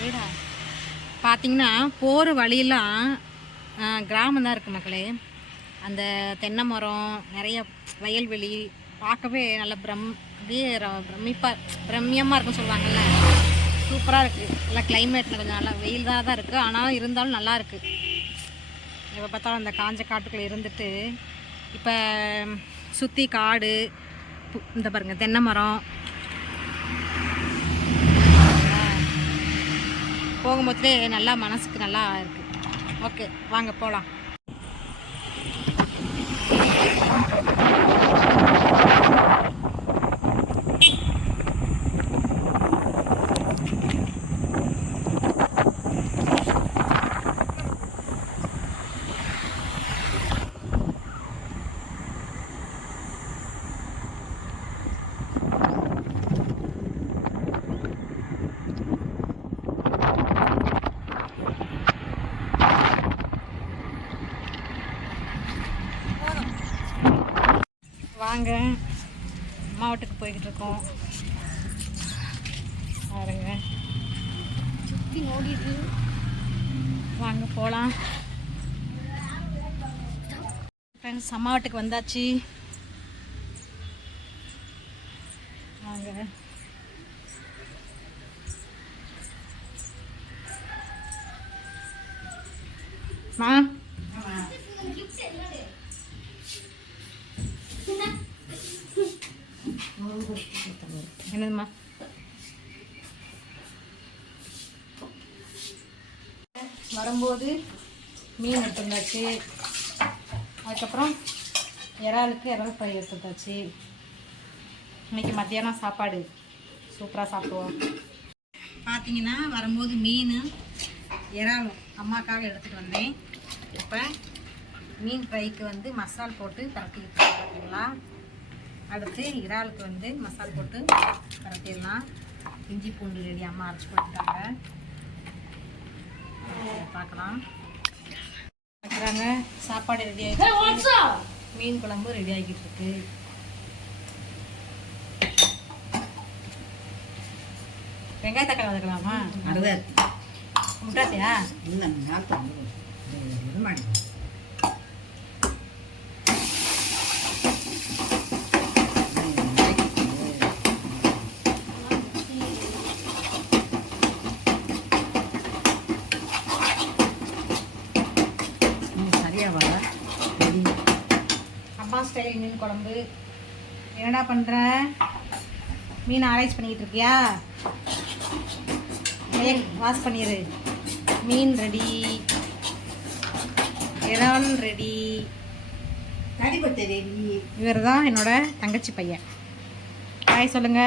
வீடா பார்த்தீங்கன்னா போகிற வழியெல்லாம் கிராமம் தான் இருக்குது மக்களே. அந்த தென்னை மரம், நிறைய வயல்வெளி பார்க்கவே நல்ல அப்படியே பிரம்மியமாக இருக்குன்னு சொல்லுவாங்கள்ல. சூப்பராக இருக்குது. நல்லா கிளைமேட்டில் கொஞ்சம் நல்லா வெயில் தான் இருக்குது, ஆனாலும் இருந்தாலும் நல்லா இருக்குது. இப்போ பார்த்தாலும் அந்த காஞ்ச காட்டுக்குள்ளே இருந்துட்டு இப்போ சுற்றி காடு, இந்த பாருங்கள் தென்னை மரம். போகும்போதே நல்லா மனசுக்கு நல்லா இருக்குது. ஓகே வாங்க போகலாம். வாங்க அம்மா வீட்டுக்கு போய்கிட்டு இருக்கோம். பாருங்க சுற்றி ஓடிட்டு வாங்க போகலாம். ஃப்ரெண்ட்ஸ் அம்மா வீட்டுக்கு வந்தாச்சு. வாங்க மா என்னதுமா வரும்போது மீன் எடுத்துருந்தாச்சு. அதுக்கப்புறம் இறால் ஃப்ரை எடுத்துருந்தாச்சு. இன்றைக்கி மத்தியானம் சாப்பாடு சூப்பராக சாப்பிடுவோம். பார்த்தீங்கன்னா வரும்போது மீன் இறால் அம்மாக்காக எடுத்துகிட்டு வந்தேன். இப்போ மீன் ஃப்ரைக்கு மசால் போட்டு பரட்டிக்கிட்டு பார்த்தீங்களா. அடுத்து இறாலுக்கு மசால் போட்டு பரட்டிடலாம். இஞ்சி பூண்டு ரெடி அம்மா அரைச்சி போட்டுட்டாங்க. பார்க்கலாம். வைக்கிறாங்க. சாப்பாடு ரெடி ஆகிட்டு, மீன் குழம்பு ரெடி ஆகிட்டு இருக்கு. வெங்காய தக்காளி வதக்கலாமா? முட்டாத்தியா அம்மா ஸ்டைல் மீன் குழம்பு. என்னடா பண்ணுற? மீன் ஆராய்ச்சி பண்ணிக்கிட்டு இருக்கியா? வாஷ் பண்ணிடு. மீன் ரெடி, இறால் ரெடி. இவர் தான் என்னோட தங்கச்சி பையன். ஹாய் சொல்லுங்க.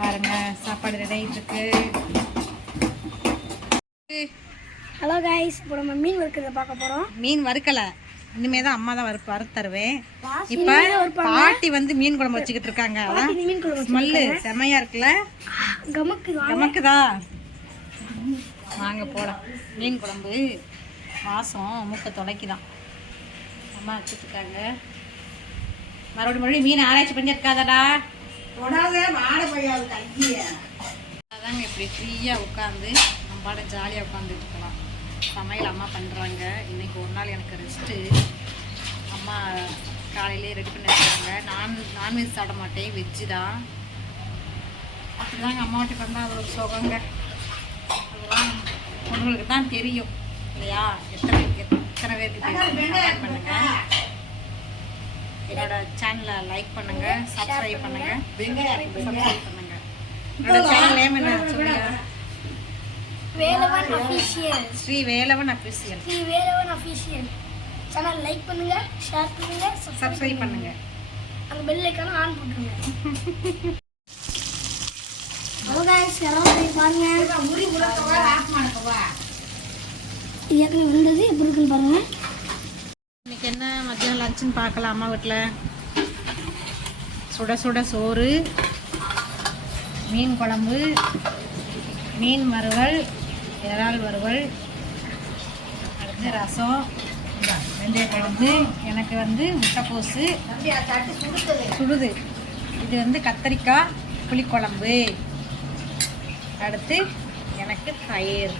பாருங்க சாப்பாடு ரெடி ஆகிட்டு இருக்கு. ஹலோ கைஸ், இப்போ நம்ம மீன் வறுக்கிறத பார்க்க போகிறோம். மீன் வறுக்கலை, இனிமே தான் அம்மா தான் வறுத்து தருவேன். இப்போ பாட்டி மீன் குழம்பு வச்சுக்கிட்டு இருக்காங்க. ஸ்மெல்லு செமையா இருக்குல்ல, கமக்குதா. வாங்க போலாம். மீன் குழம்பு வாசம் மூக்க தொலைக்குதான். அம்மா வச்சுருக்காங்க. மறுபடியும் மீன் ஆராய்ச்சி பண்ணியிருக்காதடா. அதாங்க இப்படி ஃப்ரீயாக உட்காந்து நம்ம பாட ஜாலியாக உட்காந்துட்டு இருக்கலாம். சமையல் அம்மா பண்ணுறாங்க. இன்றைக்கி ஒரு நாள் எனக்கு ரெஸ்ட்டு. அம்மா காலையிலே ரெடி பண்ணி வச்சுருக்காங்க. நான்வெஜ் சாப்பிட மாட்டேன், வெஜ்ஜு தான். அப்படி தாங்க அம்மா வீட்டுக்கு வந்தால் அது ஒரு சுகங்க. அதெல்லாம் உங்களுக்கு தான் தெரியும் இல்லையா? எத்தனை பேருக்கு தெரியும் பண்ணுங்க. என்னோட சேனலை லைக் பண்ணுங்கள், சப்ஸ்கிரைப் பண்ணுங்கள். என்னோட சேனல் நேம் என்ன சொல்லுங்க? Velavan official. Shri Velavan official. Shri Velavan official channel like பண்ணுங்க, ஷேர் பண்ணுங்க, சப்ஸ்கிரைப் பண்ணுங்க. அந்த பெல் ஐகானை ஆன் பண்ணுங்க. ஹலோ गाइस, எல்லாரும் பாருங்க. முடி முளக்கவா ஆஃப் பண்ணக்கவா. இது ஏற்கனவே வந்தது, எப்படி இருக்குன்னு பாருங்க. இன்னைக்கு என்ன மத்தியானம் லஞ்சுன்னு பார்க்கலாம். அம்மா வீட்டில் சுட சுட சோறு, மீன் குழம்பு, மீன் வறுவல், இறால் வறுவல், அடுத்து ரசம், வெந்தயக்கிழங்கு, எனக்கு முட்டைக்கோசு சுடுது. இது கத்திரிக்காய், புளிக்குழம்பு, அடுத்து எனக்கு தயிர்.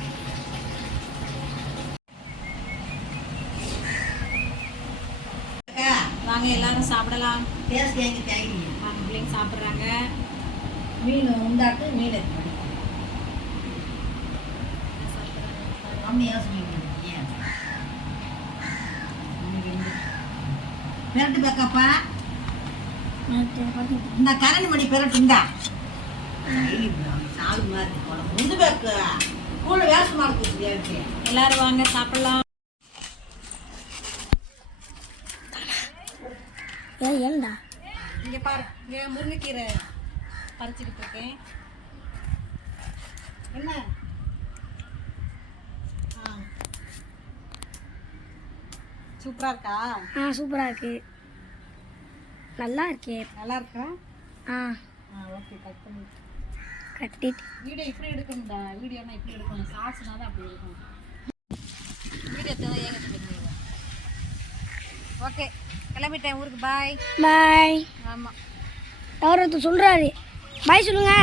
வாங்க எல்லாரும் சாப்பிடலாம். வாங்க பிள்ளைங்க சாப்பிட்றாங்க. மீன் உண்டாட்டு மீன் இருக்கு பெரட்டு பேக்கப்பா இந்த கரணி மணி பெரட்டுண்டா சாது மாதிரி குழம்பு முந்து பேக்கு கூட வேஷமா இருக்கு. எல்லாரும் வாங்க சாப்பிடலாம். ஏன்டா இங்கே பாரு, இங்கே முருங்கைக்கீரை பறிச்சுக்கிட்டு இருக்கேன். என்ன சூப்பராக இருக்கா? சூப்பராக இருக்கு, நல்லா இருக்கே. நல்லா இருக்கா? ஓகே, கட் பண்ணி கட்டிட்டு வீடியோ இப்படி எடுக்கணும்டா. வீடியோனா இப்படி எடுக்கணும், சாஸ்னா தான் அப்படி எடுக்கணும். வீடியோ தான் ஏங்க சொல்லுங்க. ஓகே, கிளம்பிட்டேன் ஊருக்கு. பாய். பாய். ஆமாம், அவர் சொல்கிறாரு பாய் சொல்லுங்க.